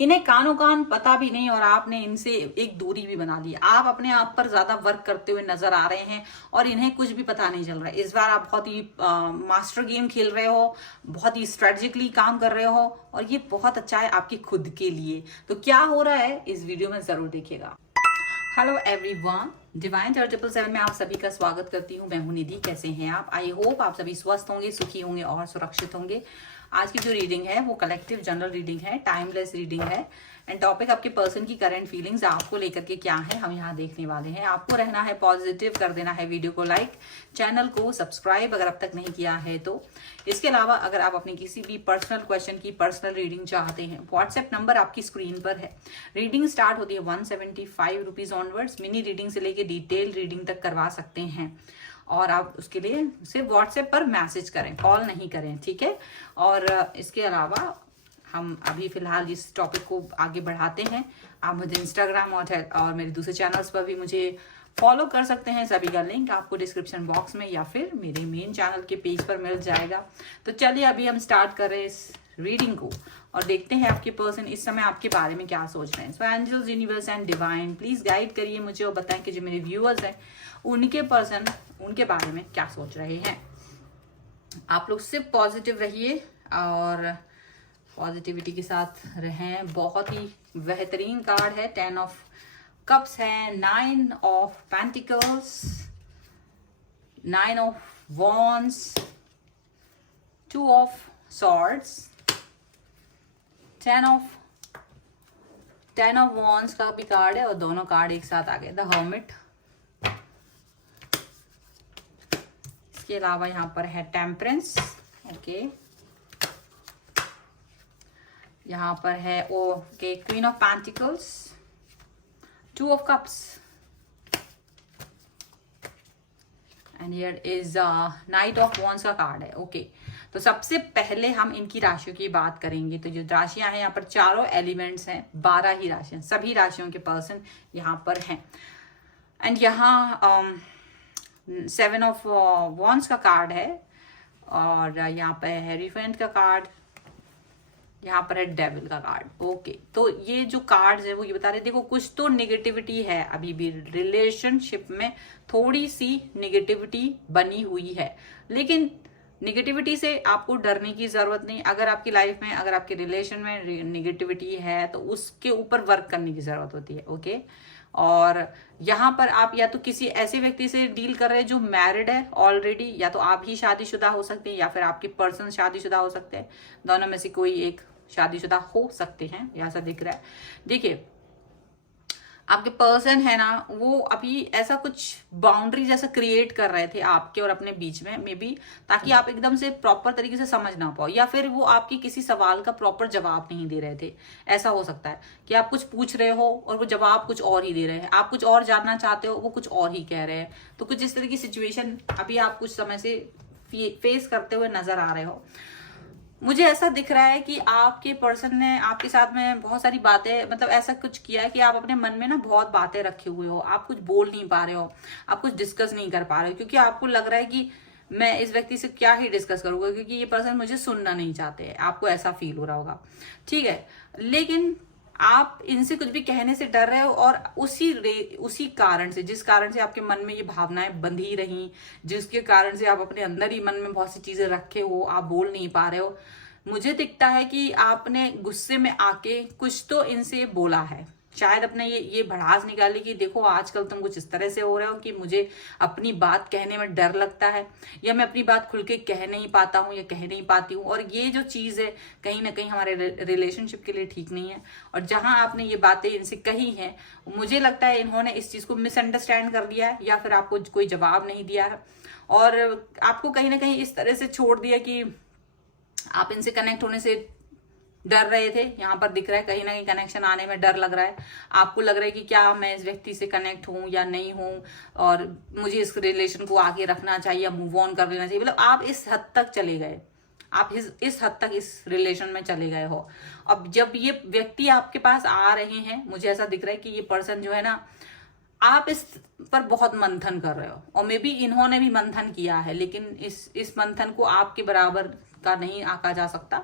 इन्हें कानो कान पता भी नहीं और आपने इनसे एक दूरी भी बना ली। आप अपने आप पर ज्यादा वर्क करते हुए नजर आ रहे हैं और इन्हें कुछ भी पता नहीं चल रहा है। इस बार आप बहुत ही मास्टर गेम खेल रहे हो, बहुत ही स्ट्रेटेजिकली काम कर रहे हो और ये बहुत अच्छा है आपकी खुद के लिए। तो क्या हो रहा है इस वीडियो में जरूर देखिएगा। हेलो एवरीवन, डिवाइन 777 में आप सभी का स्वागत करती हूँ। मैं हूँ निधि। कैसे हैं आप? आई होप आप सभी स्वस्थ होंगे, सुखी होंगे और सुरक्षित होंगे। आज की जो रीडिंग है वो कलेक्टिव जनरल रीडिंग है, टाइमलेस रीडिंग है। एंड टॉपिक आपके पर्सन की करंट फीलिंग्स आपको लेकर के क्या है हम यहाँ देखने वाले हैं। आपको रहना है पॉजिटिव, कर देना है वीडियो को लाइक, चैनल को सब्सक्राइब अगर अब तक नहीं किया है तो। इसके अलावा अगर आप अपने किसी भी पर्सनल क्वेश्चन की पर्सनल रीडिंग चाहते हैं, व्हाट्सएप नंबर आपकी स्क्रीन पर है। रीडिंग स्टार्ट होती है 175 रुपीज ऑनवर्ड्स। मिनी रीडिंग से लेके डिटेल रीडिंग तक करवा सकते हैं और आप उसके लिए सिर्फ व्हाट्सएप पर मैसेज करें, कॉल नहीं करें, ठीक है। और इसके अलावा हम अभी फिलहाल इस टॉपिक को आगे बढ़ाते हैं। आप मुझे इंस्टाग्राम और मेरे दूसरे चैनल्स पर भी मुझे फॉलो कर सकते हैं। सभी का लिंक आपको डिस्क्रिप्शन बॉक्स में या फिर मेरे मेन चैनल के पेज पर मिल जाएगा। तो चलिए अभी हम स्टार्ट कर रहे हैं इस रीडिंग को और देखते हैं आपके पर्सन इस समय आपके बारे में क्या सोच रहे हैं। So angels, universe and divine, please guide करिए मुझे और बताएं कि जो मेरे व्यूअर्स हैं उनके पर्सन उनके बारे में क्या सोच रहे हैं। आप लोग सिर्फ पॉजिटिव रहिए और पॉजिटिविटी के साथ रहें। बहुत ही बेहतरीन कार्ड है। 10 ऑफ कप्स है, 9 of pentacles, 9 of wands, 2 of swords, 10 of wands का भी कार्ड है और दोनों कार्ड एक साथ आ गए। The hermit. इसके अलावा यहाँ पर है टेम्परेंस, ओके। यहाँ पर है okay queen of pentacles, 2 of cups and here is night of wands का कार्ड है, ओके। तो सबसे पहले हम इनकी राशियों की बात करेंगे। तो जो राशियां हैं यहाँ पर चारों एलिमेंट्स हैं, 12 ही राशियां, सभी राशियों के पर्सन यहाँ पर हैं। एंड यहाँ 7 ऑफ वॉन्ड्स का कार्ड है और यहाँ पर है रिफेंट का कार्ड, यहाँ पर है डेविल का कार्ड, ओके। तो ये जो कार्ड्स है वो ये बता रहे, देखो कुछ तो निगेटिविटी है अभी भी रिलेशनशिप में, थोड़ी सी निगेटिविटी बनी हुई है। लेकिन निगेटिविटी से आपको डरने की जरूरत नहीं। अगर आपकी लाइफ में, अगर आपके रिलेशन में निगेटिविटी है तो उसके ऊपर वर्क करने की जरूरत होती है, ओके। और यहाँ पर आप या तो किसी ऐसे व्यक्ति से डील कर रहे हैं जो मैरिड है ऑलरेडी, या तो आप ही शादीशुदा हो सकते हैं या फिर आपके पर्सन शादीशुदा हो सकते हैं। दोनों में से कोई एक शादीशुदा हो सकते हैं, ऐसा दिख रहा है। देखिए आपके पर्सन है ना, वो अभी ऐसा कुछ बाउंड्री जैसा क्रिएट कर रहे थे आपके और अपने बीच में, मे बी, ताकि आप एकदम से प्रॉपर तरीके से समझ ना पाओ, या फिर वो आपकी किसी सवाल का प्रॉपर जवाब नहीं दे रहे थे। ऐसा हो सकता है कि आप कुछ पूछ रहे हो और वो जवाब कुछ और ही दे रहे हैं, आप कुछ और जानना चाहते हो वो कुछ और ही कह रहे हैं। तो कुछ इस तरह की सिचुएशन अभी आप कुछ समय से फेस करते हुए नजर आ रहे हो। मुझे ऐसा दिख रहा है कि आपके पर्सन ने आपके साथ में बहुत सारी बातें, मतलब ऐसा कुछ किया है कि आप अपने मन में ना बहुत बातें रखे हुए हो, आप कुछ बोल नहीं पा रहे हो, आप कुछ डिस्कस नहीं कर पा रहे हो, क्योंकि आपको लग रहा है कि मैं इस व्यक्ति से क्या ही डिस्कस करूंगा, क्योंकि ये पर्सन मुझे सुनना नहीं चाहते हैं। आपको ऐसा फील हो रहा होगा, ठीक है। लेकिन आप इनसे कुछ भी कहने से डर रहे हो और उसी कारण से, जिस कारण से आपके मन में ये भावनाएं बंधी रही, जिसके कारण से आप अपने अंदर ही मन में बहुत सी चीजें रखे हो, आप बोल नहीं पा रहे हो। मुझे दिखता है कि आपने गुस्से में आके कुछ तो इनसे बोला है, शायद अपने ये भड़ास निकाली कि देखो आजकल तुम कुछ इस तरह से हो रहे हो कि मुझे अपनी बात कहने में डर लगता है, या मैं अपनी बात खुल के कह नहीं पाता हूँ या कह नहीं पाती हूँ। और ये जो चीज है कहीं ना कहीं हमारे रिलेशनशिप के लिए ठीक नहीं है। और जहां आपने ये बातें इनसे कही हैं, मुझे लगता है इन्होंने इस चीज को मिसअंडरस्टैंड कर दिया है, या फिर आपको कोई जवाब नहीं दिया है और आपको कहीं ना कहीं इस तरह से छोड़ दिया कि आप इनसे कनेक्ट होने से डर रहे थे। यहाँ पर दिख रहा है कहीं ना कहीं कनेक्शन आने में डर लग रहा है। आपको लग रहा है कि क्या मैं इस व्यक्ति से कनेक्ट हूं या नहीं हूं, और मुझे इस रिलेशन को आगे रखना चाहिए या मूव ऑन कर लेना चाहिए। मतलब आप इस हद तक चले गए, आप इस हद तक इस रिलेशन में चले गए हो। अब जब ये व्यक्ति आपके पास आ रहे हैं, मुझे ऐसा दिख रहा है कि ये पर्सन जो है ना, आप इस पर बहुत मंथन कर रहे हो, और मे बी इन्होंने भी मंथन किया है, लेकिन इस मंथन को आपके बराबर का नहीं आंका जा सकता,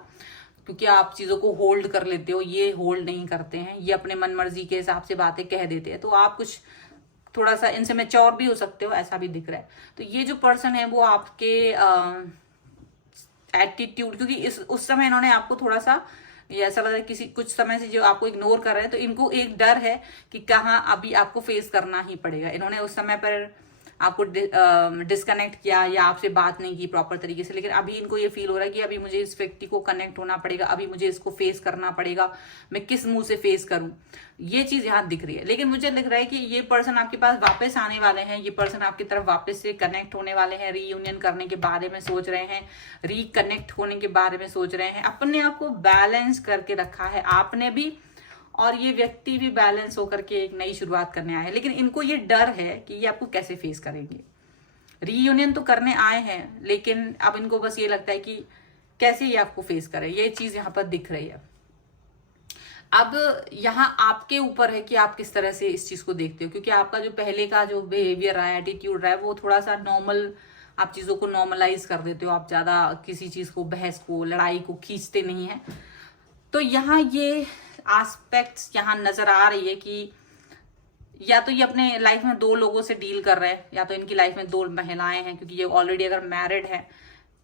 क्योंकि आप चीजों को होल्ड कर लेते हो, ये होल्ड नहीं करते हैं, ये अपने मन मर्जी के हिसाब से बातें कह देते हैं। तो आप कुछ थोड़ा सा इनसे मैच्योर भी हो सकते हो, ऐसा भी दिख रहा है। तो ये जो पर्सन है वो आपके एटीट्यूड, क्योंकि उस समय इन्होंने आपको थोड़ा सा ये ऐसा लग रहा है किसी कुछ समय से जो आपको इग्नोर कर रहे हैं, तो इनको एक डर है कि कहाँ अभी आपको फेस करना ही पड़ेगा। इन्होंने उस समय पर आपको डिस्कनेक्ट किया या आपसे बात नहीं की प्रॉपर तरीके से, लेकिन अभी इनको ये फील हो रहा है कि अभी मुझे इस व्यक्ति को कनेक्ट होना पड़ेगा, अभी मुझे इसको फेस करना पड़ेगा, मैं किस मुंह से फेस करूं, ये चीज यहाँ दिख रही है। लेकिन मुझे लग रहा है कि ये पर्सन आपके पास वापस आने वाले हैं, ये पर्सन आपकी तरफ वापस से कनेक्ट होने वाले हैं, रीयूनियन करने के बारे में सोच रहे हैं, रिकनेक्ट होने के बारे में सोच रहे हैं, अपने आप को बैलेंस करके रखा है आपने भी, और ये व्यक्ति भी बैलेंस होकर के एक नई शुरुआत करने आए हैं। लेकिन इनको ये डर है कि ये आपको कैसे फेस करेंगे। रीयूनियन तो करने आए हैं, लेकिन अब इनको बस ये लगता है कि कैसे ये आपको फेस करे, ये चीज यहाँ पर दिख रही है। अब यहाँ आपके ऊपर है कि आप किस तरह से इस चीज को देखते हो, क्योंकि आपका जो पहले का जो बिहेवियर रहा है, एटीट्यूड रहा है, वो थोड़ा सा नॉर्मल, आप चीजों को नॉर्मलाइज कर देते हो, आप ज्यादा किसी चीज को, बहस को, लड़ाई को खींचते नहीं है। तो यहाँ ये एस्पेक्ट्स यहाँ नजर आ रही है कि या तो ये अपने लाइफ में दो लोगों से डील कर रहे हैं, या तो इनकी लाइफ में दो महिलाएं हैं, क्योंकि ये ऑलरेडी अगर मैरिड है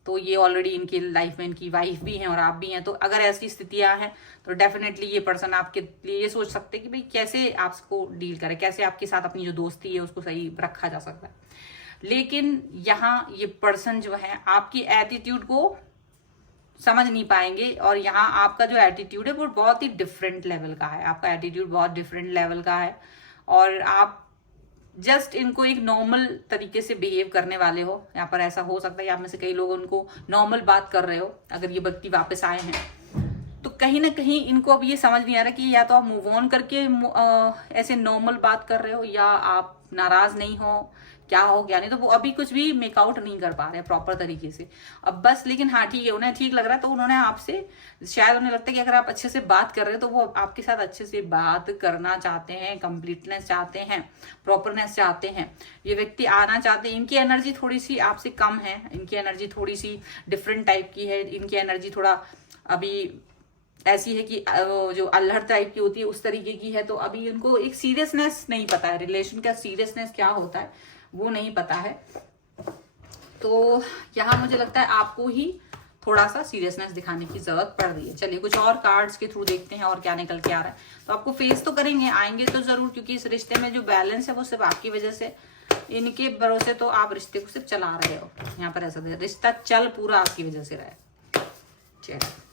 तो ये ऑलरेडी इनकी लाइफ में इनकी वाइफ भी हैं और आप भी हैं। तो अगर ऐसी स्थितियां हैं तो डेफिनेटली ये पर्सन आपके लिए ये सोच सकते हैं कि भाई कैसे आपको डील करें, कैसे आपके साथ अपनी जो दोस्ती है उसको सही रखा जा सकता है। लेकिन यहाँ ये पर्सन जो है आपकी एटीट्यूड को समझ नहीं पाएंगे, और यहाँ आपका जो एटीट्यूड है वो बहुत ही डिफरेंट लेवल का है, आपका एटीट्यूड बहुत डिफरेंट लेवल का है, और आप जस्ट इनको एक नॉर्मल तरीके से बिहेव करने वाले हो। यहाँ पर ऐसा हो सकता है आप में से कई लोग उनको नॉर्मल बात कर रहे हो, अगर ये व्यक्ति वापस आए हैं तो कहीं ना कहीं इनको अब ये समझ नहीं आ रहा कि या तो आप मूव ऑन करके ऐसे नॉर्मल बात कर रहे हो, या आप नाराज नहीं हो, क्या हो क्या नहीं। तो वो अभी कुछ भी मेकआउट नहीं कर पा रहे हैं प्रॉपर तरीके से अब बस। लेकिन हाँ ठीक है, उन्हें ठीक लग रहा है, तो उन्होंने आपसे, शायद उन्हें लगता है कि अगर आप अच्छे से बात कर रहे हो तो वो आपके साथ अच्छे से बात करना चाहते हैं, कंप्लीटनेस चाहते हैं, प्रॉपरनेस चाहते हैं, ये व्यक्ति आना चाहते हैं। इनकी एनर्जी थोड़ी सी आपसे कम है, इनकी एनर्जी थोड़ी सी डिफरेंट टाइप की है, इनकी एनर्जी थोड़ा अभी ऐसी है कि जो अल्हड़ टाइप की होती है उस तरीके की है। तो अभी उनको एक सीरियसनेस नहीं पता है, रिलेशन का सीरियसनेस क्या होता है वो नहीं पता है। तो यहाँ मुझे लगता है आपको ही थोड़ा सा सीरियसनेस दिखाने की जरूरत पड़ रही है। चलिए कुछ और कार्ड्स के थ्रू देखते हैं और क्या निकल के आ रहा है। तो आपको फेस तो करेंगे, आएंगे तो जरूर, क्योंकि इस रिश्ते में जो बैलेंस है वो सिर्फ आपकी वजह से, इनके भरोसे तो आप रिश्ते को सिर्फ चला रहे हो। यहाँ पर ऐसा रिश्ता चल पूरा आपकी वजह से रहा है। चलिए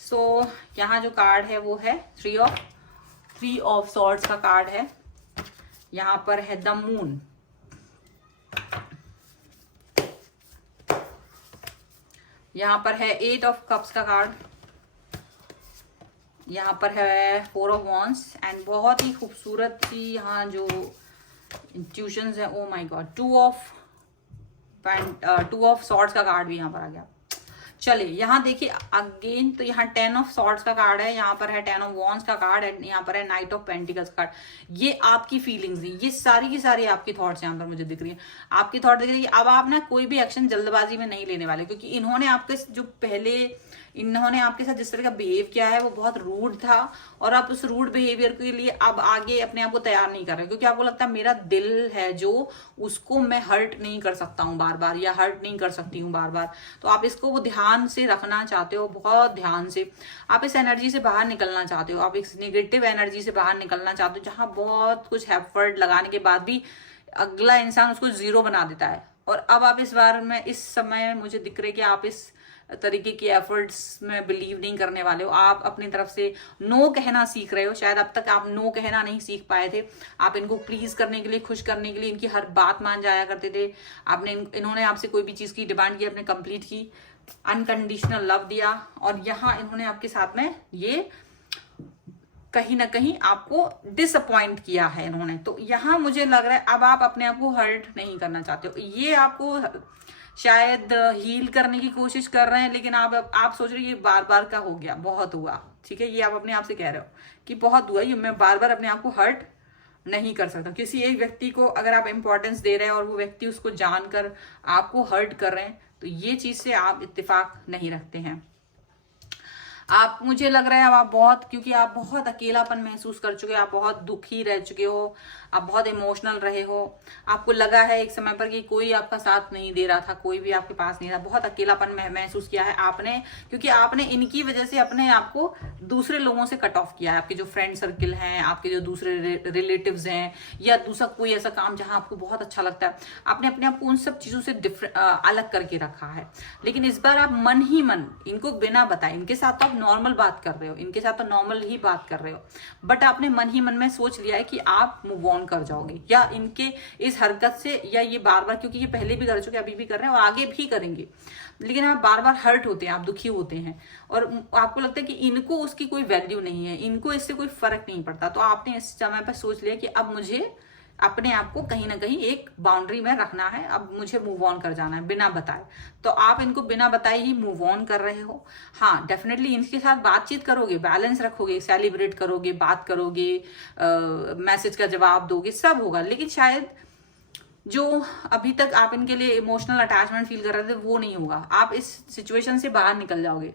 सो यहाँ जो कार्ड है वो है थ्री ऑफ सॉर्ड्स का कार्ड है। यहाँ पर है द मून, यहाँ पर है 8 ऑफ कप्स का कार्ड, यहाँ पर है 4 ऑफ वॉन्ड्स, एंड बहुत ही खूबसूरत सी यहाँ जो इंट्यूशंस है, oh my God, 2 of swords का कार्ड भी यहाँ पर आ गया। चलिए यहाँ देखिए अगेन, तो यहाँ 10 ऑफ सॉर्ड्स का कार्ड है, यहाँ पर है 10 ऑफ वॉन्ड्स का कार्ड, एंड यहाँ पर है नाइट ऑफ पेंटिकल्स का कार्ड। ये आपकी फीलिंग्स है, ये सारी की सारी आपकी थॉट्स यहाँ पर मुझे दिख रही है, आपकी थॉट दिख रही है। अब आप ना कोई भी एक्शन जल्दबाजी में नहीं लेने वाले, क्योंकि इन्होंने आपके जो पहले इन्होंने आपके साथ जिस तरह का बिहेव किया है वो बहुत रूड था, और आप उस रूड बिहेवियर के लिए अब आगे अपने आप को तैयार नहीं कर रहे, क्योंकि आपको लगता है मेरा दिल है जो उसको मैं हर्ट नहीं कर सकता हूँ बार बार, या हर्ट नहीं कर सकती हूँ बार बार। तो आप इसको वो ध्यान से रखना चाहते हो, बहुत ध्यान से आप इस एनर्जी से बाहर निकलना चाहते हो, आप इस नेगेटिव एनर्जी से बाहर निकलना चाहते हो, जहां बहुत कुछ एफर्ट लगाने के बाद भी अगला इंसान उसको जीरो बना देता है। और अब आप इस बार में, इस समय मुझे दिख रहा है कि आप इस तरीके की एफर्ट्स में बिलीव नहीं करने वाले हो, आप अपनी तरफ से नो कहना सीख रहे हो। शायद अब तक आप नो कहना नहीं सीख पाए थे, आप इनको प्लीज करने के लिए, खुश करने के लिए इनकी हर बात मान जाया करते थे। आपने इन्होंने आपसे कोई भी चीज की डिमांड की, आपने कंप्लीट की, अनकंडीशनल लव दिया, और यहाँ इन्होंने आपके साथ में ये कहीं ना कहीं आपको डिसअपॉइंट किया है इन्होंने। तो यहाँ मुझे लग रहा है अब आप अपने आप को हर्ट नहीं करना चाहते हो, ये आपको शायद हील करने की कोशिश कर रहे हैं, लेकिन आप सोच रहे हो ये बार बार का हो गया, बहुत हुआ, ठीक है, ये आप अपने आप से कह रहे हो कि बहुत हुआ, ये मैं बार बार अपने आप को हर्ट नहीं कर सकता। किसी एक व्यक्ति को अगर आप इंपॉर्टेंस दे रहे हैं और वो व्यक्ति उसको जानकर आपको हर्ट कर रहे हैं, तो ये चीज से आप इत्तेफाक नहीं रखते हैं। आप, मुझे लग रहा है अब आप बहुत, क्योंकि आप बहुत अकेलापन महसूस कर चुके हो, आप बहुत दुखी रह चुके हो, आप बहुत इमोशनल रहे हो, आपको लगा है एक समय पर कि कोई आपका साथ नहीं दे रहा था, कोई भी आपके पास नहीं था, बहुत अकेलापन महसूस किया है आपने, क्योंकि आपने इनकी वजह से अपने आप को दूसरे लोगों से कट ऑफ किया है। आपके जो फ्रेंड सर्किल हैं, आपके जो दूसरे रिलेटिव्स हैं, या दूसरा कोई ऐसा काम जहां आपको बहुत अच्छा लगता है, आपने अपने आप को उन सब चीजों से अलग करके रखा है। लेकिन इस बार आप मन ही मन इनको बिना बताए, इनके साथ तो आप नॉर्मल बात कर रहे हो, इनके साथ तो नॉर्मल ही बात कर रहे हो, बट आपने मन ही मन में सोच लिया है कि आप मूव ऑन कर जाओगे, या इनके इस हरकत से, या ये बार बार, क्योंकि ये पहले भी कर चुके, अभी भी कर रहे हैं और आगे भी करेंगे, लेकिन आप बार बार हर्ट होते हैं, आप दुखी होते हैं, और आपको लगता है कि इनको उसकी कोई वैल्यू नहीं है, इनको इससे कोई फर्क नहीं पड़ता। तो आपने इस समय पर सोच लिया कि अब मुझे अपने आप को कहीं ना कहीं एक बाउंड्री में रखना है, अब मुझे मूव ऑन कर जाना है बिना बताए। तो आप इनको बिना बताए ही मूव ऑन कर रहे हो। हाँ, डेफिनेटली इनके साथ बातचीत करोगे, बैलेंस रखोगे, सेलिब्रेट करोगे, बात करोगे, मैसेज का जवाब दोगे, सब होगा, लेकिन शायद जो अभी तक आप इनके लिए इमोशनल अटैचमेंट फील कर रहे थे वो नहीं होगा। आप इस सिचुएशन से बाहर निकल जाओगे,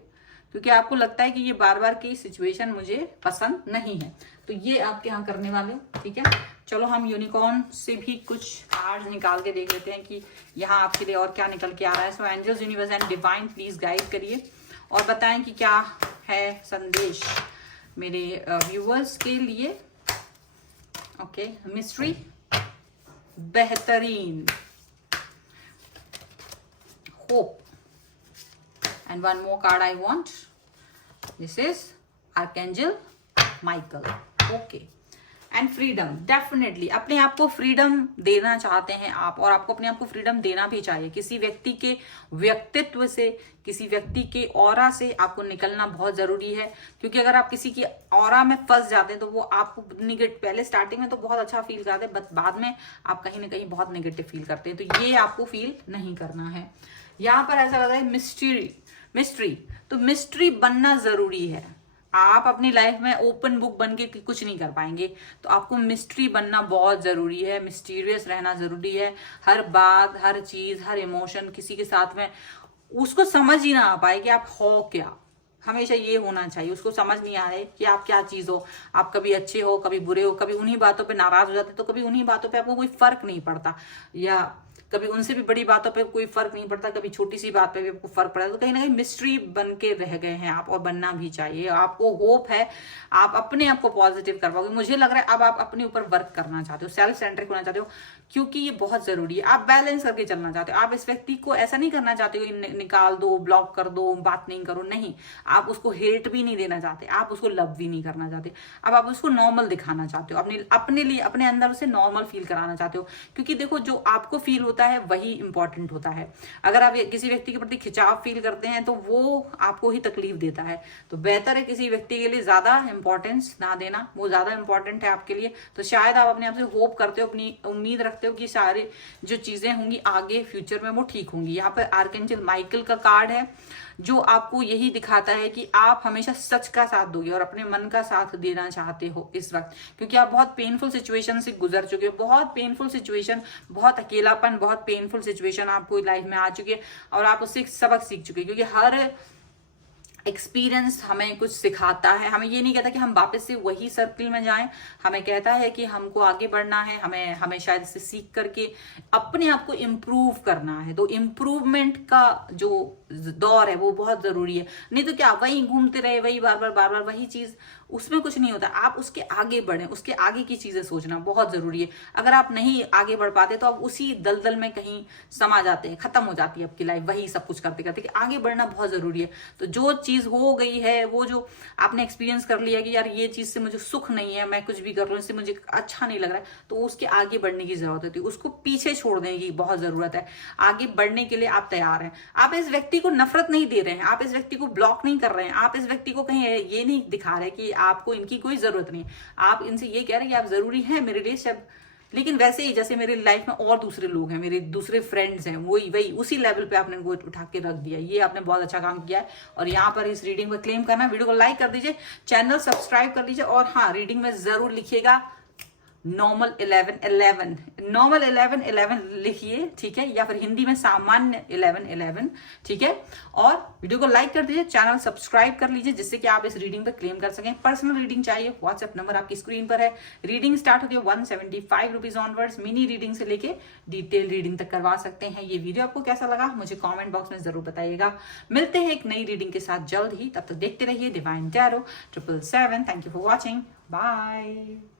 क्योंकि आपको लगता है कि ये बार बार की सिचुएशन मुझे पसंद नहीं है। तो ये आपके यहाँ करने वाले हो, ठीक है। चलो हम यूनिकॉर्न से भी कुछ कार्ड्स निकाल के देख लेते हैं कि यहाँ आपके लिए और क्या निकल के आ रहा है। So angels, universe and divine please guide करिए और बताएं कि क्या है संदेश मेरे व्यूअर्स के लिए। ओके, मिस्ट्री बेहतरीन, hope, and one more card I want. This is Archangel Michael. Okay. And freedom, definitely अपने आप को फ्रीडम देना चाहते हैं आप, और आपको अपने आप को फ्रीडम देना भी चाहिए। किसी व्यक्ति के व्यक्तित्व से, किसी व्यक्ति के ऑरा से आपको निकलना बहुत जरूरी है, क्योंकि अगर आप किसी की ऑरा में फंस जाते हैं तो वो आपको पहले स्टार्टिंग में तो बहुत अच्छा फील करते हैं, बट बाद में आप कहीं ना कहीं बहुत नेगेटिव फील करते हैं। तो ये आपको फील नहीं करना है। यहाँ पर ऐसा लग रहा है मिस्ट्री, तो मिस्ट्री बनना जरूरी है। आप अपनी लाइफ में ओपन बुक बन के कुछ नहीं कर पाएंगे, तो आपको मिस्ट्री बनना बहुत जरूरी है, मिस्टीरियस रहना जरूरी है। हर बात, हर चीज, हर इमोशन किसी के साथ में उसको समझ ही ना आ पाए कि आप हो क्या। हमेशा ये होना चाहिए, उसको समझ नहीं आ रहा है कि आप क्या चीज हो। आप कभी अच्छे हो, कभी बुरे हो, कभी उन्हीं बातों पे नाराज हो जाते, तो कभी उन्हीं बातों पे आपको कोई फर्क नहीं पड़ता, या कभी उनसे भी बड़ी बातों पे कोई फर्क नहीं पड़ता, कभी छोटी सी बात पे भी आपको फर्क पड़ता है। तो कहीं ना कहीं मिस्ट्री बन के रह गए हैं आप, और बनना भी चाहिए। आपको होप है, आप अपने आप को पॉजिटिव कर पाओगे। मुझे लग रहा है अब आप अपने ऊपर वर्क करना चाहते हो, सेल्फ सेंट्रिक होना चाहते हो, क्योंकि ये बहुत जरूरी है। आप बैलेंस करके चलना चाहते हो। आप इस व्यक्ति को ऐसा नहीं करना चाहते हो निकाल दो, ब्लॉक कर दो, बात नहीं करो, नहीं। आप उसको हेट भी नहीं देना चाहते, आप उसको लव भी नहीं करना चाहते। अब आप उसको नॉर्मल दिखाना चाहते हो, अपने लिए, अपने अंदर उसे नॉर्मल फील कराना चाहते हो, क्योंकि देखो जो आपको फील होता है वही इंपॉर्टेंट होता है। अगर आप किसी व्यक्ति के प्रति खिंचाव फील करते हैं तो वो आपको ही तकलीफ देता है। तो बेहतर है किसी व्यक्ति के लिए ज्यादा इंपॉर्टेंस ना देना, वो ज्यादा इंपॉर्टेंट है आपके लिए। तो शायद आप अपने आप से होप करते हो, अपनी उम्मीद रखते हो कि सारी जो चीजें होंगी आगे फ्यूचर में वो ठीक होंगी। यहाँ पर आर्कएंजल माइकल का कार्ड है जो आपको यही दिखाता है कि आप हमेशा सच का साथ दोगे और अपने मन का साथ देना चाहते हो इस वक्त, क्योंकि आप बहुत पेनफुल सिचुएशन से गुजर चुके हो। बहुत पेनफुल सिचुएशन, बहुत अकेलापन, बहुत पेनफुल सिचुएशन आपको लाइफ में आ चुकी है, और आप उससे सबक सीख चुके हैं। क्योंकि हर एक्सपीरियंस हमें कुछ सिखाता है। हमें ये नहीं कहता कि हम वापस से वही सर्किल में जाएं, हमें कहता है कि हमको आगे बढ़ना है, हमें शायद इससे सीख करके अपने आप को इम्प्रूव करना है। तो इम्प्रूवमेंट का जो दौर है वो बहुत जरूरी है। नहीं तो क्या वही घूमते रहे, वही बार बार वही चीज, उसमें कुछ नहीं होता। आप उसके आगे बढ़े, उसके आगे की चीजें सोचना बहुत जरूरी है। अगर आप नहीं आगे बढ़ पाते तो आप उसी दलदल में कहीं समा जाते हैं, खत्म हो जाती है आपकी लाइफ वही सब कुछ करते करते। कि आगे बढ़ना बहुत जरूरी है। तो जो चीज हो गई है, वो जो आपने एक्सपीरियंस कर लिया कि यार ये चीज से मुझे सुख नहीं है, मैं कुछ भी कर लूं इससे मुझे अच्छा नहीं लग रहा है, तो उसके आगे बढ़ने की जरूरत होती है। उसको पीछे छोड़ देने की बहुत जरूरत है। आगे बढ़ने के लिए आप तैयार हैं। आप इस व्यक्ति को नफरत नहीं दे रहे हैं, आप इस व्यक्ति को ब्लॉक नहीं कर रहे हैं, आप इस व्यक्ति को कहीं ये नहीं दिखा रहे कि आपको इनकी कोई जरूरत नहीं। आप इनसे ये कह रहे हैं कि आप जरूरी हैं मेरे लिए सब, लेकिन वैसे ही जैसे मेरी लाइफ में और दूसरे लोग हैं, मेरे दूसरे फ्रेंड्स हैं, वही उसी लेवल पे आपने वो उठा के रख दिया। ये आपने बहुत अच्छा काम किया है। और यहाँ पर इस रीडिंग को क्लेम करना, वीडियो को लाइक कर दीजिए, चैनल सब्सक्राइब कर लीजिए, और हाँ रीडिंग में जरूर लिखिएगा नॉर्मल 11 लिखिए, ठीक है, या फिर हिंदी में सामान्य 11 ठीक है। और वीडियो को लाइक कर दीजिए, चैनल सब्सक्राइब कर लीजिए, जिससे कि आप इस रीडिंग पर क्लेम कर सकें। पर्सनल रीडिंग चाहिए, व्हाट्सएप नंबर आपकी स्क्रीन पर है। रीडिंग स्टार्ट होती है 175 रुपीज ऑनवर्ड्स। मिनी रीडिंग से लेके डिटेल रीडिंग तक करवा सकते हैं। ये वीडियो आपको कैसा लगा मुझे कॉमेंट बॉक्स में जरूर बताइएगा। मिलते हैं एक नई रीडिंग के साथ जल्द ही, तब तक देखते रहिए divine tarot 777। Thank you for watching, bye.